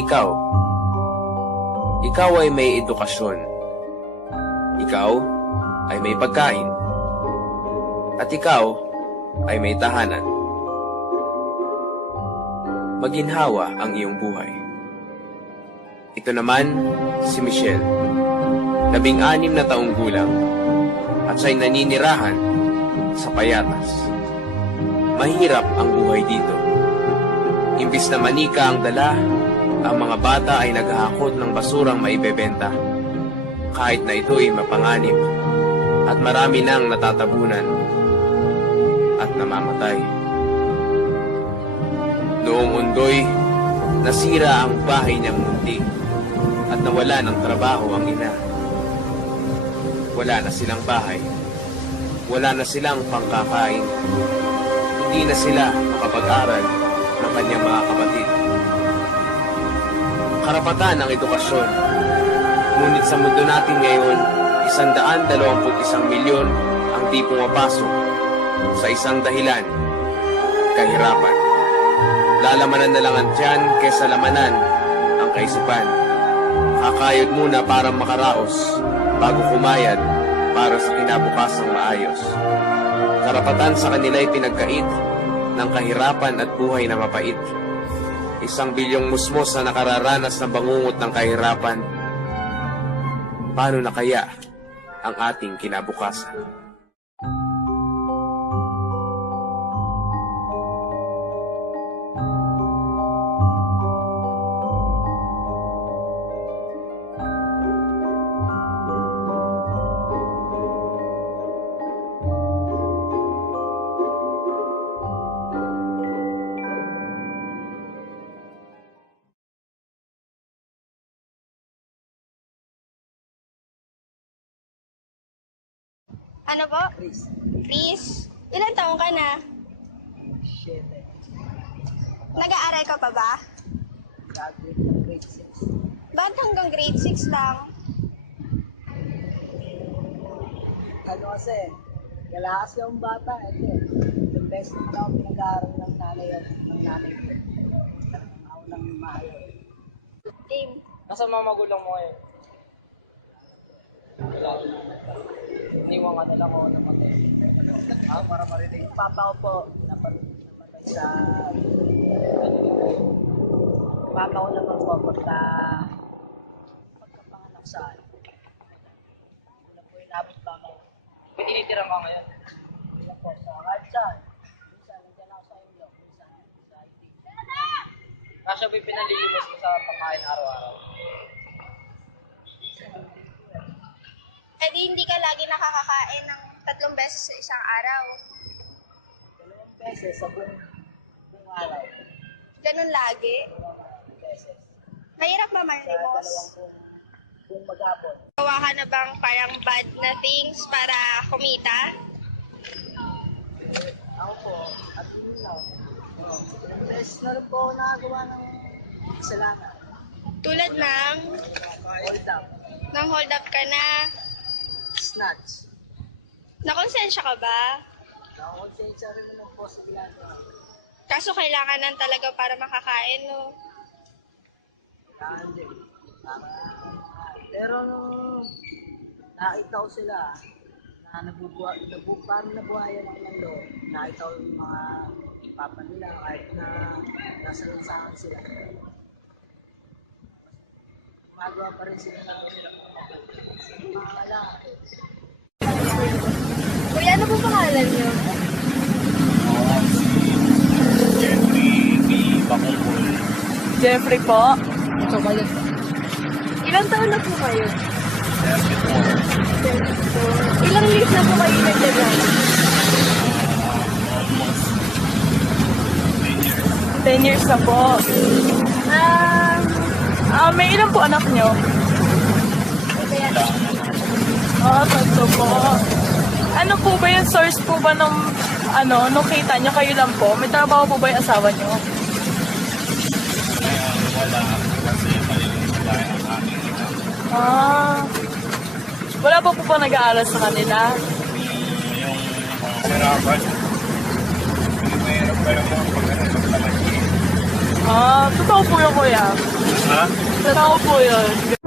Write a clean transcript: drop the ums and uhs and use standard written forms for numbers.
ikaw ay may edukasyon. Ikaw ay may pagkain. At ikaw ay may tahanan. Maginhawa ang iyong buhay. Ito naman si Michelle, 16 na taong gulang, at siya'y naninirahan sa Payatas. Mahirap ang buhay dito. Imbis na manika ang dala, ang mga bata ay naghahakot ng basurang maibebenta. Kahit na ito'y mapanganib at marami nang natatabunan at namamatay. Noong undoy, nasira ang bahay niyang munti at nawala ng trabaho ang ina. Wala na silang bahay. Wala na silang pangkakain. Hindi na sila makapag-aral ng kanyang mga kapatid. Karapatan ang edukasyon. Ngunit sa mundo natin ngayon, 121 milyon ang di pumapasok sa isang dahilan, kahirapan. Lalamanan na lang ang tiyan kaysa lamanan ang kaisipan. Kakayod muna para makaraos bago kumayad para sa kinabukasang maayos. Karapatan sa kanila'y pinagkait ng kahirapan at buhay na mapait. 1 bilyong musmos na nakararanas ng bangungot ng kahirapan. Paano na kaya ang ating kinabukasan? Ano po? Chris. Ilan taong ka na? 7. Nag-aaral ka pa ba? Graduate ng grade 6. Ba't hanggang grade 6 lang? Ano kasi, galakas yung bata. Ito, yung best na ako pinag-aaral ng nanay ko. Ako lang maayaw. Team. Nasa mga magulang mo ngayon? Wala. Iniwan ka na lang ako namatay. Para marinig. Papa ko po, namatay sa... Papa ko naman po, pagkapanganak sa akin. Wala po inabot papa ko. May tinitira ka ngayon? Wala po, sa kahit saan. Minsan, nandiyan ako sa inyo. Minsan, sa IT. Kasya ba yung pinalilimos mo sa pagkain araw-araw? Eh di hindi ka lagi nakakakain ng 3 beses sa isang araw. 2 beses sa buong araw. Ganun lagi. 2 beses. Mahirap ba Sa manlimos? buong maghapon. Gawa ka na bang parang bad na things para kumita? Ako po, at yun lang. Beses na rin po ako nakagawa ng kasalanan. Tulad ng Hold up. nang hold up ka na, Snatch. nakonsensya ka ba? Nakakonsensya rin naman po sa ginagawa. Kaso kailangan nan talaga para makakain, no? Kailangan din. Pero nakita ko sila na parang nabuhayan ako ng loob. Nakita ko yung mga papa nila kahit na nasa lansangan sila. Magawa pa rin sila ng mga kailangan. Kuya, ano po pangalan niyo? Jeffrey po. Ilang taon na po kayo? 74. Ilang years na po kayo nagdagan? 10 years na po. May ilang po anak nyo? Tatlo po. Ano po ba yung source po ba nung nung kita nyo kayo lang po? May trabaho po ba yung asawa nyo? Wala po po nag-aaral sa kanila? Totoo po yun, kuya. Ha? Totoo po yun.